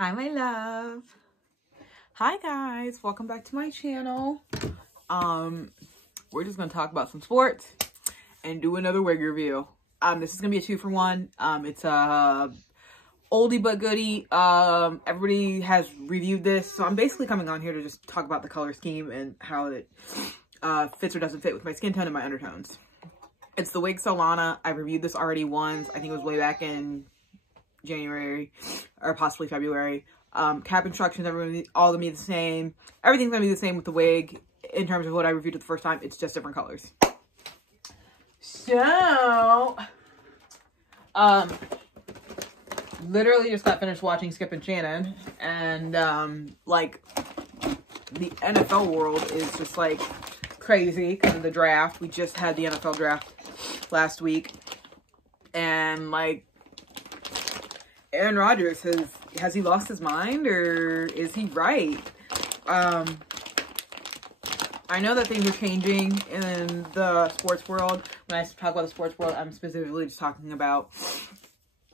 Hi, my love. Hi, guys. Welcome back to my channel. We're just gonna talk about some sports and do another wig review. This is gonna be a 2-for-1. It's a oldie but goodie. Everybody has reviewed this, so I'm basically coming on here to just talk about the color scheme and how it fits or doesn't fit with my skin tone and my undertones. It's the Wig-Solana. I reviewed this already once. I think it was way back in January or possibly February. Cap instructions, all gonna be the same. Everything's gonna be the same with the wig in terms of what I reviewed it the first time. It's just different colors. So, literally just got finished watching Skip and Shannon, and like the NFL world is just like crazy because of the draft. We just had the NFL draft last week, and like Aaron Rodgers has he lost his mind, or is he right? I know that things are changing in the sports world. When I talk about the sports world, I'm specifically just talking about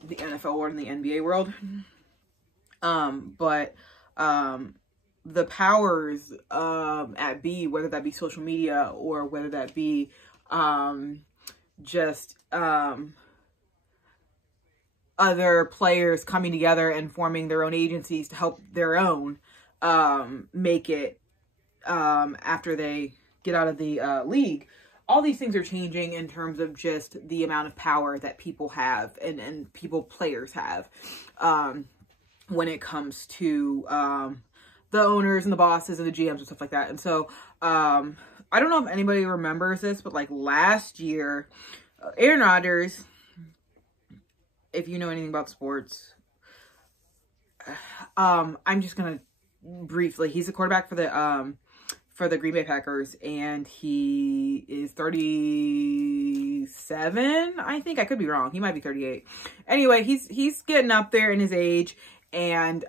the NFL world and the NBA world. But the powers at B, whether that be social media or whether that be just other players coming together and forming their own agencies to help their own make it after they get out of the league. All these things are changing in terms of just the amount of power that people have and players have when it comes to the owners and the bosses and the GMs and stuff like that. And so I don't know if anybody remembers this, but like last year, Aaron Rodgers, if you know anything about sports, I'm just gonna briefly, he's a quarterback for the Green Bay Packers, and he is 37, I think. I could be wrong. He might be 38. Anyway, he's getting up there in his age, and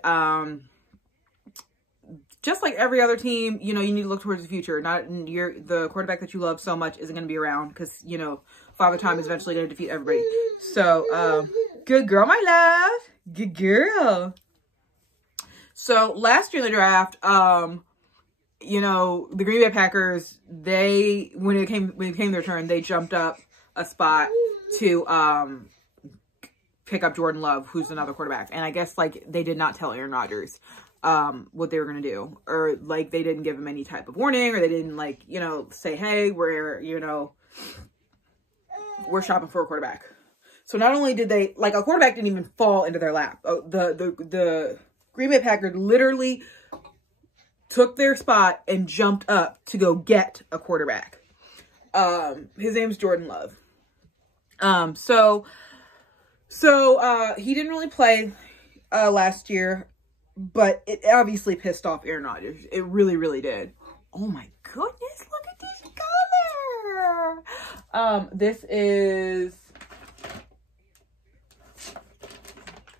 just like every other team, you know, you need to look towards the future. The quarterback that you love so much isn't going to be around because, you know, Father Time is eventually going to defeat everybody. So, good girl, my love. Good girl. So, last year in the draft, you know, the Green Bay Packers, when it came their turn, they jumped up a spot to pick up Jordan Love, who's another quarterback. And I guess, like, they did not tell Aaron Rodgers what they were going to do, or like they didn't give him any type of warning, or they didn't, like, you know, say, hey, we're shopping for a quarterback. So not only did they, like, a quarterback didn't even fall into their lap. The Green Bay Packers literally took their spot and jumped up to go get a quarterback. His name's Jordan Love. So he didn't really play last year, but it obviously pissed off Aaron Rodgers. It really, really did. Oh my goodness, look at this color. This is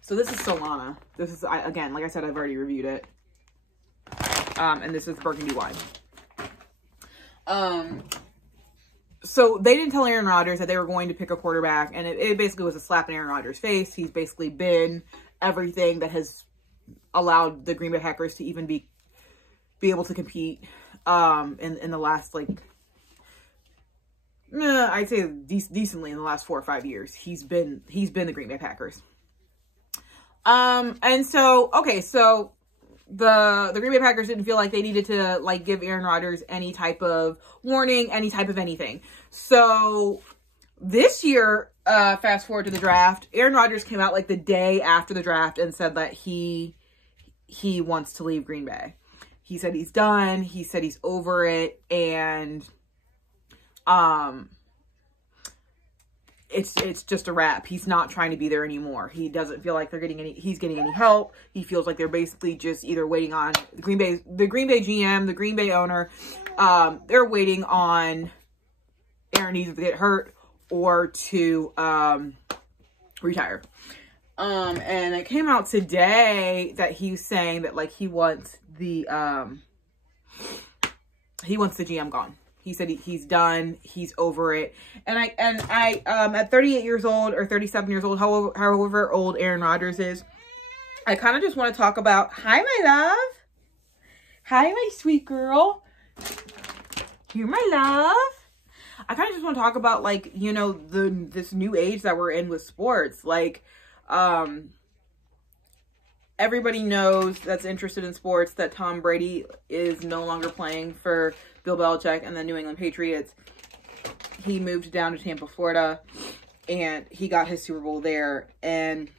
Solana. This is, again, like I said, I've already reviewed it. And this is Burgundy Wine. So they didn't tell Aaron Rodgers that they were going to pick a quarterback, and it basically was a slap in Aaron Rodgers' face. He's basically been everything that has allowed the Green Bay Packers to even be able to compete in the last, like, I'd say decently in the last 4 or 5 years. He's been the Green Bay Packers. And so, okay, so the Green Bay Packers didn't feel like they needed to, like, give Aaron Rodgers any type of warning, any type of anything. So this year, fast forward to the draft, Aaron Rodgers came out like the day after the draft and said that he wants to leave Green Bay. He said he's done. He said he's over it. And it's just a wrap. He's not trying to be there anymore. He doesn't feel like he's getting any help. He feels like they're basically just either waiting on the Green Bay GM, the Green Bay owner. They're waiting on Aaron either to get hurt or to retire. And it came out today that he's saying that, like, he wants the GM gone. He said he's done. He's over it. And I at 38 years old or 37 years old, however old Aaron Rodgers is, I kind of just want to talk about, hi, my love. Hi, my sweet girl. You're my love. I kind of just want to talk about, like, you know, this new age that we're in with sports. Like, everybody knows that's interested in sports that Tom Brady is no longer playing for Bill Belichick and the New England Patriots. He moved down to Tampa, Florida, and he got his Super Bowl there. And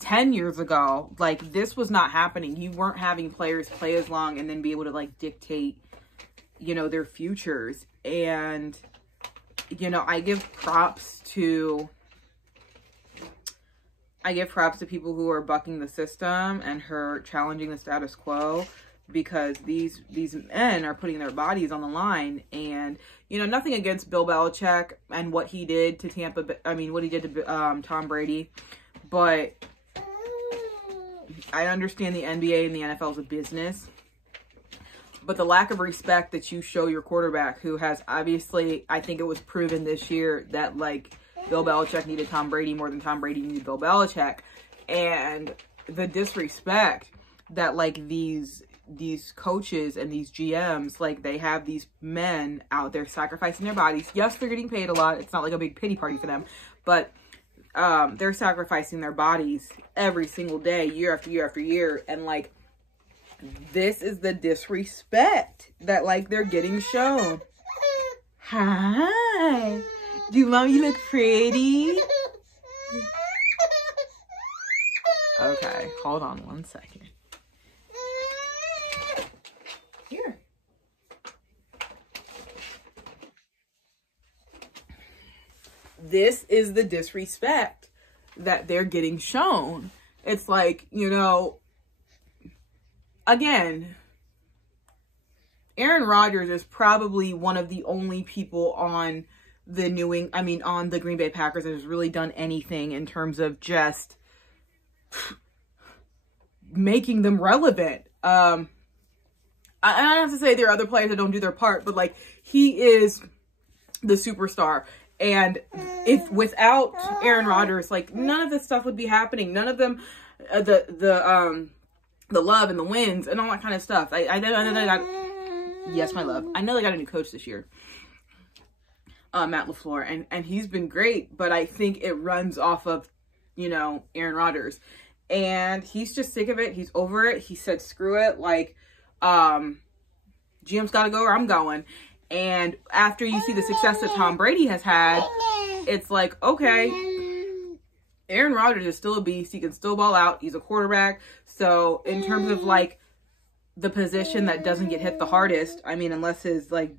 10 years ago, like, this was not happening. You weren't having players play as long and then be able to, like, dictate, you know, their futures. And, you know, I give props to people who are bucking the system and challenging the status quo, because these men are putting their bodies on the line. And, you know, nothing against Bill Belichick and what he did to what he did to Tom Brady, but I understand the NBA and the NFL is a business, but the lack of respect that you show your quarterback, who has obviously, I think it was proven this year that, like, Bill Belichick needed Tom Brady more than Tom Brady needed Bill Belichick. And the disrespect that, like, these coaches and these GMs, like, they have these men out there sacrificing their bodies. Yes, they're getting paid a lot. It's not like a big pity party for them, but they're sacrificing their bodies every single day, year after year after year. And, like, this is the disrespect that, like, they're getting shown. Hi. Do mommy look pretty? Okay, hold on one second. Here. This is the disrespect that they're getting shown. It's like, you know, again, Aaron Rodgers is probably one of the only people on on the Green Bay Packers that has really done anything in terms of just making them relevant. I don't have to say there are other players that don't do their part, but, like, he is the superstar. And if without Aaron Rodgers, like, none of this stuff would be happening. None of them, the love and the wins and all that kind of stuff. I know yes, my love. I know they got a new coach this year. Matt LaFleur, and he's been great, but I think it runs off of, you know, Aaron Rodgers, and he's just sick of it. He's over it. He said, screw it. Like, GM's got to go or I'm going. And after you see the success that Tom Brady has had, it's like, okay, Aaron Rodgers is still a beast. He can still ball out. He's a quarterback. So in terms of, like, the position that doesn't get hit the hardest, I mean, unless his, like,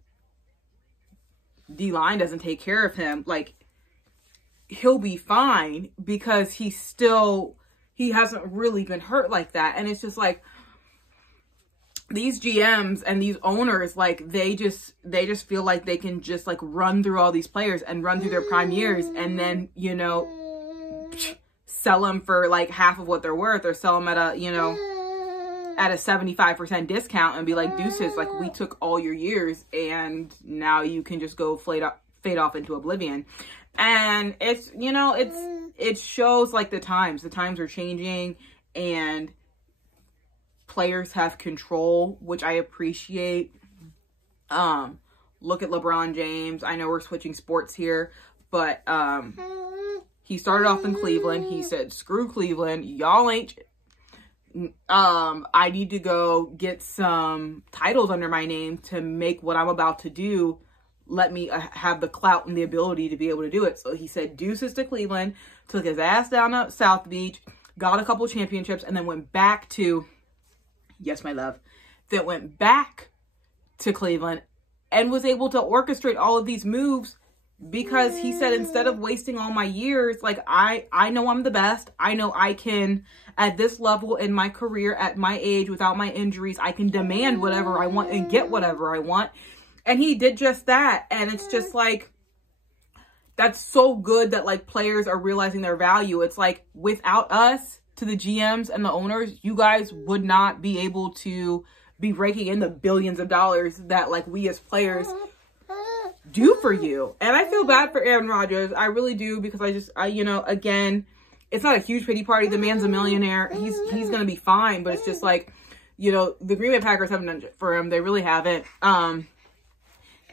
D-line doesn't take care of him, like, he'll be fine, because he hasn't really been hurt like that. And it's just like, these GMs and these owners, like, they just feel like they can just, like, run through all these players and run through their prime years, and then, you know, sell them for, like, half of what they're worth, or sell them at a, you know, at a 75% discount, and be like, deuces, like, we took all your years and now you can just go fade off into oblivion. And it's, you know, it shows, like, the times are changing, and players have control, which I appreciate. Look at LeBron James. I know we're switching sports here, but he started off in Cleveland. He said, screw Cleveland, y'all ain't I need to go get some titles under my name to make what I'm about to do. Let me have the clout and the ability to be able to do it. So he said deuces to Cleveland, took his ass down to South Beach, got a couple championships, and then went back to, yes, my love, that went back to Cleveland and was able to orchestrate all of these moves, because he said, instead of wasting all my years, like, I know I'm the best. I know I can, at this level in my career, at my age, without my injuries, I can demand whatever I want and get whatever I want. And he did just that. And it's just like, that's so good that, like, players are realizing their value. It's like, without us, to the GMs and the owners, you guys would not be able to be raking in the billions of dollars that, like, we as players do for you. And I feel bad for Aaron Rodgers. I really do, because I you know, again, it's not a huge pity party. The man's a millionaire. He's gonna be fine, but it's just like, you know, the Green Bay Packers haven't done it for him. They really haven't.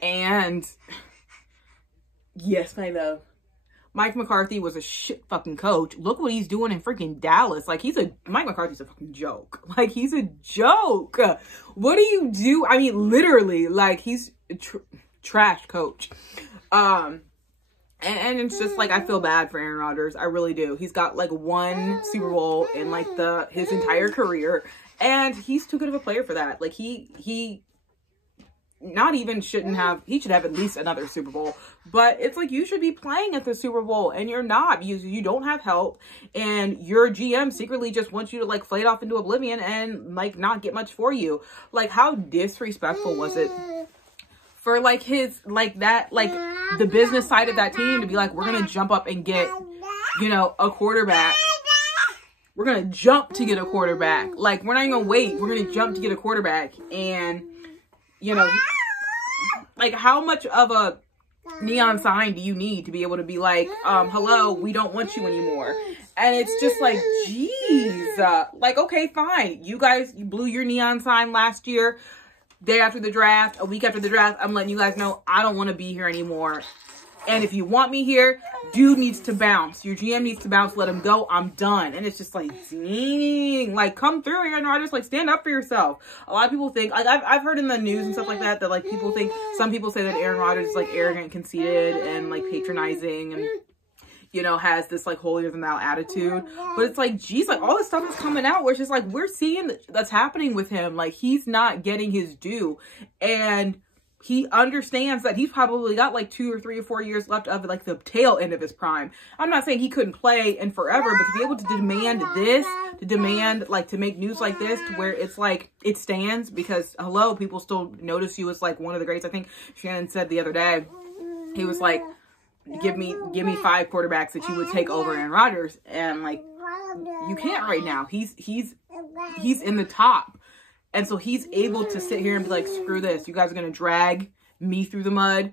And yes, I know. Mike McCarthy was a shit fucking coach. Look what he's doing in freaking Dallas. Like, Mike McCarthy's a fucking joke. Like, he's a joke. What do you do? I mean, literally, like, he's a trash coach. And it's just like, I feel bad for Aaron Rodgers. I really do. He's got like one Super Bowl in like his entire career, and he's too good of a player for that. Like, he not even he should have at least another Super Bowl, but it's like, you should be playing at the Super Bowl and you're not. You don't have help, and your GM secretly just wants you to like fade off into oblivion and like not get much for you. Like, how disrespectful was it for like the business side of that team to be like, we're gonna jump up and get, you know, a quarterback. We're gonna jump to get a quarterback. Like, we're not even gonna wait. We're gonna jump to get a quarterback. And, you know, like, how much of a neon sign do you need to be able to be like, hello, we don't want you anymore? And it's just like, geez, like, okay, fine. You blew your neon sign last year. Day after the draft, a week after the draft, I'm letting you guys know I don't want to be here anymore. And if you want me here, dude needs to bounce. Your GM needs to bounce. Let him go. I'm done. And it's just like, dang, like, come through, Aaron Rodgers. Like, stand up for yourself. A lot of people think, like, I've heard in the news and stuff like that, like, some people say that Aaron Rodgers is like arrogant, conceited, and like patronizing, and, you know, has this like holier than thou attitude. But it's like, geez, like, all this stuff is coming out where it's just like, we're seeing that's happening with him. Like, he's not getting his due, and he understands that he's probably got like 2 or 3 or 4 years left of like the tail end of his prime. I'm not saying he couldn't play in forever, but to be able to demand like to make news like this, to where it's like, it stands, because hello, people still notice you as like one of the greats. I think Shannon said the other day, he was like, give me 5 quarterbacks that you would take over Aaron Rodgers, and like, you can't right now. He's in the top. And so he's able to sit here and be like, screw this. You guys are going to drag me through the mud.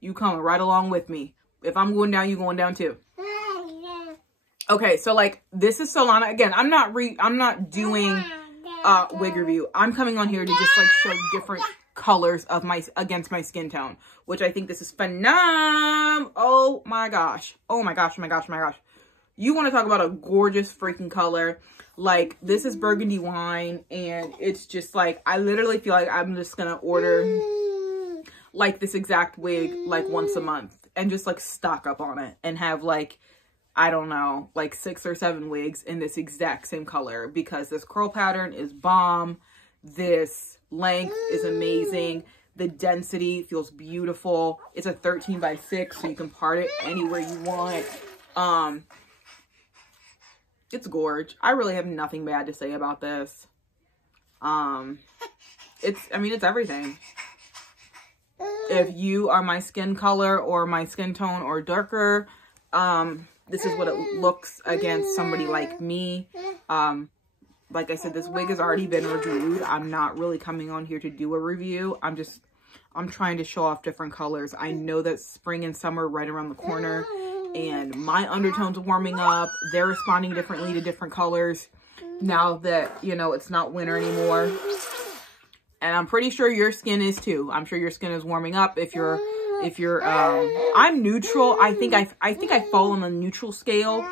You coming right along with me. If I'm going down, you going down too. Okay, so like, this is Solana. Again, I'm not doing wig review. I'm coming on here to just like show different colors of against my skin tone, which I think this is phenomenal. Oh my gosh. Oh my gosh, oh my gosh, oh my gosh. You want to talk about a gorgeous freaking color. Like, this is Burgundy Wine, and it's just like, I literally feel like I'm just gonna order like this exact wig like once a month and just like stock up on it and have like, I don't know, like 6 or 7 wigs in this exact same color, because this curl pattern is bomb. This length is amazing. The density feels beautiful. It's a 13x6, so you can part it anywhere you want. It's gorge. I really have nothing bad to say about this. It's everything. If you are my skin color or my skin tone or darker, this is what it looks against somebody like me. Like I said, this wig has already been reviewed. I'm not really coming on here to do a review. I'm trying to show off different colors. I know that spring and summer are right around the corner, and my undertones are warming up. They're responding differently to different colors now that, you know, it's not winter anymore. And I'm pretty sure your skin is too. I'm sure your skin is warming up. If you're I'm neutral. I think I fall on the neutral scale.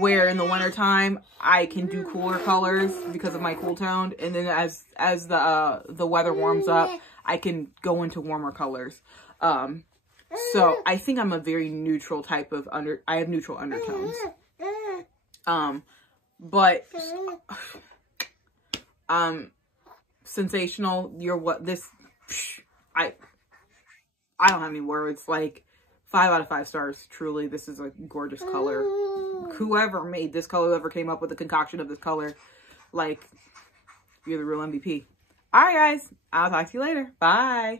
Where in the wintertime I can do cooler colors because of my cool tone, and then as the weather warms up, I can go into warmer colors. So I think I'm a very neutral type of I have neutral undertones. But sensational. I don't have any words. Like, 5 out of 5 stars. Truly, this is a gorgeous color. Whoever made this color, whoever came up with the concoction of this color, like, you're the real MVP. All right, guys. I'll talk to you later. Bye.